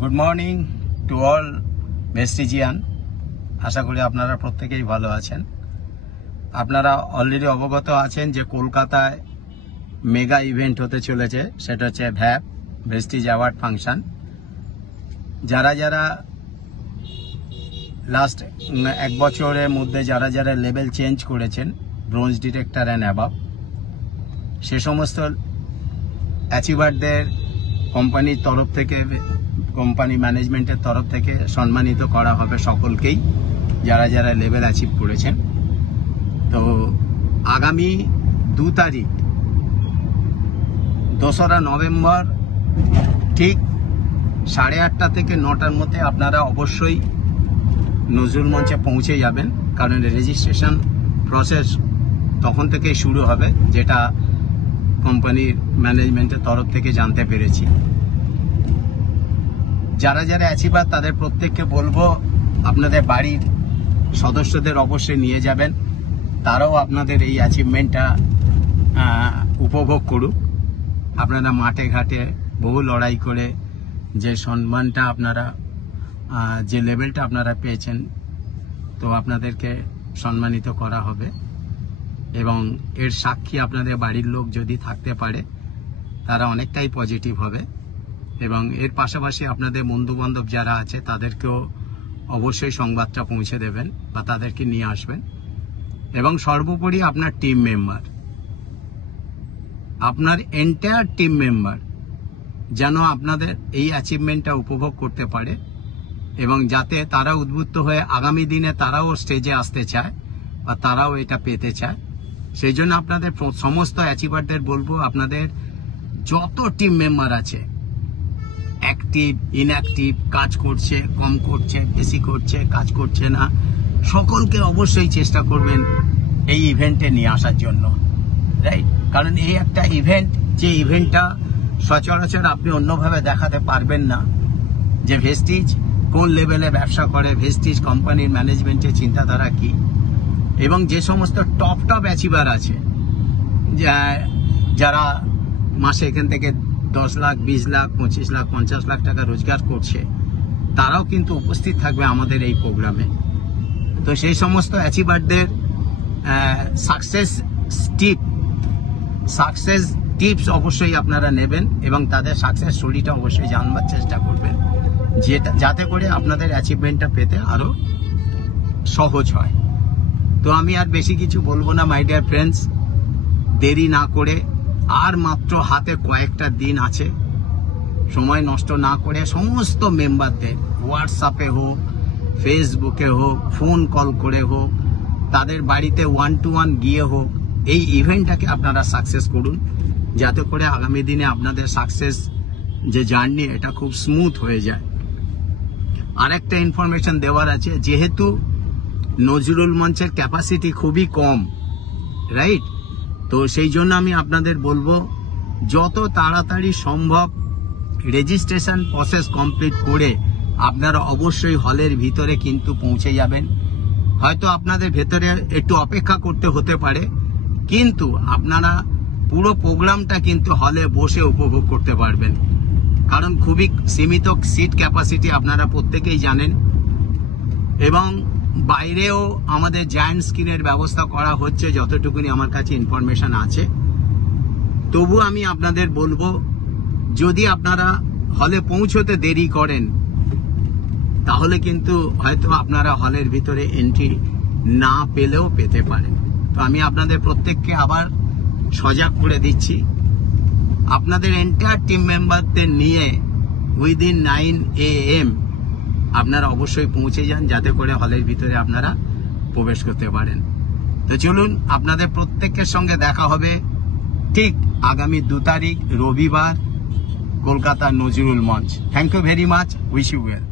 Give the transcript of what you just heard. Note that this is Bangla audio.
Good morning to all Vestigian. আশা করি আপনারা প্রত্যেকেই ভালো আছেন। আপনারা অলরেডি অবগত আছেন যে কলকাতায় মেগা ইভেন্ট হতে চলেছে, সেটা হচ্ছে ভ্যাপ ভেস্টিজ অ্যাওয়ার্ড ফাংশন। যারা যারা লাস্ট এক বছরের মধ্যে যারা যারা লেভেল চেঞ্জ করেছেন ব্রোঞ্জ ডিটেক্টর অ্যান্ড অ্যাবাভ, সে সমস্ত অ্যাচিভারদের কোম্পানির তরফ থেকে, কোম্পানি ম্যানেজমেন্টের তরফ থেকে সম্মানিত করা হবে সকলকেই যারা যারা লেভেল অ্যাচিভ করেছেন। তো আগামী 2 তারিখ 2রা নভেম্বর ঠিক 8:30 থেকে 9টার মধ্যে আপনারা অবশ্যই নজরুল মঞ্চে পৌঁছে যাবেন, কারণ রেজিস্ট্রেশন প্রসেস তখন থেকেই শুরু হবে, যেটা কোম্পানির ম্যানেজমেন্টের তরফ থেকে জানতে পেরেছি। যারা যারা অ্যাচিভার তাদের প্রত্যেককে বলবো আপনাদের বাড়ির সদস্যদের অবশ্যই নিয়ে যাবেন, তারাও আপনাদের এই অ্যাচিভমেন্টটা উপভোগ করুক। আপনারা মাঠে ঘাটে বহু লড়াই করে যে সম্মানটা আপনারা, যে লেভেলটা আপনারা পেয়েছেন, তো আপনাদেরকে সম্মানিত করা হবে এবং এর সাক্ষী আপনাদের বাড়ির লোক যদি থাকতে পারে তারা অনেকটাই পজিটিভ হবে। এবং এর পাশাপাশি আপনাদের বন্ধুবান্ধব যারা আছে তাদেরকেও অবশ্যই সংবাদটা পৌঁছে দেবেন বা তাদেরকে নিয়ে আসবেন। এবং সর্বোপরি আপনার টিম মেম্বার, আপনার এন্টায়ার টিম মেম্বার যেন আপনাদের এই অ্যাচিভমেন্টটা উপভোগ করতে পারে এবং যাতে তারা উদ্বুদ্ধ হয়ে আগামী দিনে তারাও স্টেজে আসতে চায় বা তারাও এটা পেতে চায়। সেই জন্য আপনাদের সমস্ত অ্যাচিভারদের বলবো, আপনাদের যত টিম মেম্বার আছে, অ্যাক্টিভ ইনঅ্যাক্টিভ, কাজ করছে কম করছে বেশি করছে কাজ করছে না, সকলকে অবশ্যই চেষ্টা করবেন এই ইভেন্টে নিয়ে আসার জন্য, রাইট? কারণ এই একটা ইভেন্ট, যে ইভেন্টটা সচরাচর আপনি অন্যভাবে দেখাতে পারবেন না, যে ভেস্টিজ কোন লেভেলে ব্যবসা করে, ভেস্টিজ কোম্পানির ম্যানেজমেন্টের চিন্তাধারা কি, এবং যে সমস্ত টপ অ্যাচিভার আছে যারা মাসে এখান থেকে 10 লাখ 20 লাখ 25 লাখ 50 লাখ টাকা রোজগার করছে, তারাও কিন্তু উপস্থিত থাকবে আমাদের এই প্রোগ্রামে। তো সেই সমস্ত অ্যাচিভারদের সাকসেস টিপস অবশ্যই আপনারা নেবেন এবং তাদের সাকসেস স্টোরিটা অবশ্যই জানবার চেষ্টা করবেন, যাতে করে আপনাদের অ্যাচিভমেন্টটা পেতে আরো সহজ হয়। তো আমি আর বেশি কিছু বলবো না মাই ডিয়ার ফ্রেন্ডস, দেরি না করে, আর মাত্র হাতে কয়েকটা দিন আছে, সময় নষ্ট না করে সমস্ত মেম্বারদের হোয়াটসঅ্যাপে হোক, ফেসবুকে হোক, ফোন কল করে হোক, তাদের বাড়িতে 1-to-1 গিয়ে হোক, এই ইভেন্টটাকে আপনারা সাকসেস করুন, যাতে করে আগামী দিনে আপনাদের সাকসেস যে জার্নি এটা খুব স্মুথ হয়ে যায়। আরেকটা ইনফরমেশন দেওয়ার আছে, যেহেতু নজরুল মঞ্চের ক্যাপাসিটি খুবই কম, রাইট? তো সেই জন্য আমি আপনাদের বলবো যত তাড়াতাড়ি সম্ভব রেজিস্ট্রেশন প্রসেস কমপ্লিট করে আপনারা অবশ্যই হলের ভিতরে কিন্তু পৌঁছে যাবেন। হয়তো আপনাদের ভেতরে একটু অপেক্ষা করতে হতে পারে, কিন্তু আপনারা পুরো প্রোগ্রামটা কিন্তু হলে বসে উপভোগ করতে পারবেন, কারণ খুবই সীমিত সিট ক্যাপাসিটি আপনারা প্রত্যেকেই জানেন। এবং বাইরেও আমাদের জায়ান্ট স্ক্রিনের ব্যবস্থা করা হচ্ছে, যতটুকুনি আমার কাছে ইনফরমেশন আছে। তবু আমি আপনাদের বলবো, যদি আপনারা হলে পৌঁছতে দেরি করেন তাহলে কিন্তু হয়তো আপনারা হলের ভিতরে এন্ট্রি না পেলেও পেতে পারেন। তো আমি আপনাদের প্রত্যেককে আবার সজাগ করে দিচ্ছি, আপনাদের এন্টায়ার টিম মেম্বারদের নিয়ে উইদিন 9 AM আপনারা অবশ্যই পৌঁছে যান, যাতে করে হলের ভিতরে আপনারা প্রবেশ করতে পারেন। তো চলুন, আপনাদের প্রত্যেকের সঙ্গে দেখা হবে ঠিক আগামী 2 তারিখ রবিবার কলকাতা নজরুল মঞ্চ। Thank you very much, wish you well.